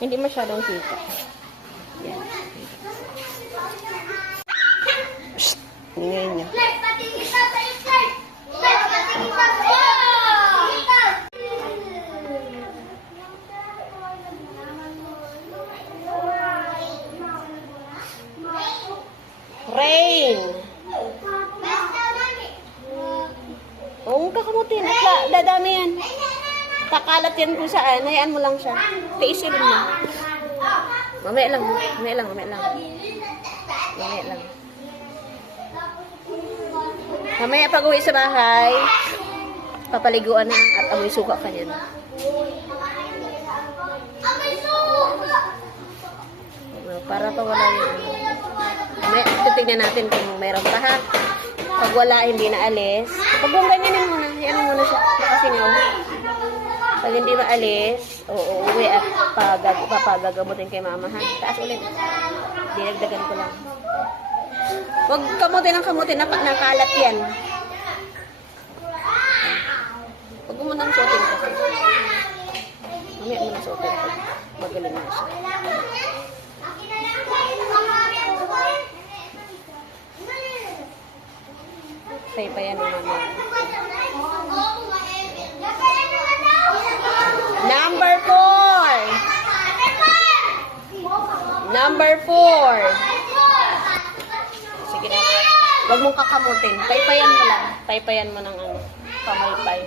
Hindi masyadong kita. Yan. Shhh! Ingay niya. Rain! Oo, kakamutin. At dadami yan. Kakalat yan kung saan. Hayaan mo lang siya. Tiisin mo. Mamaya lang. Mamaya lang. Mamaya lang. Mamaya lang. Mamaya pag uwi sa bahay, papaliguan na at amoy suka ka yan. Para pa wala yung... Mamaya, titignan natin kung mayroon pa ha. Pag wala, hindi na alis. Pag ganyanin muna, yan muna siya. Nakasingaw. Pag hindi maalis, uuwi at papagagamutin kay mama ha. Taas ulit. Dinagdagan ko lang. Huwag kamutin ng kamutin, nakalat yan. Huwag mo munang suotin kasi. Mamaya mo na suotin pag magaling na siya. Paypayan mo naman. Number 4. Number 4. Sige na. Huwag mong kakamutin. Paypayan mo lang. Paypayan mo ng ano. Pamaypay.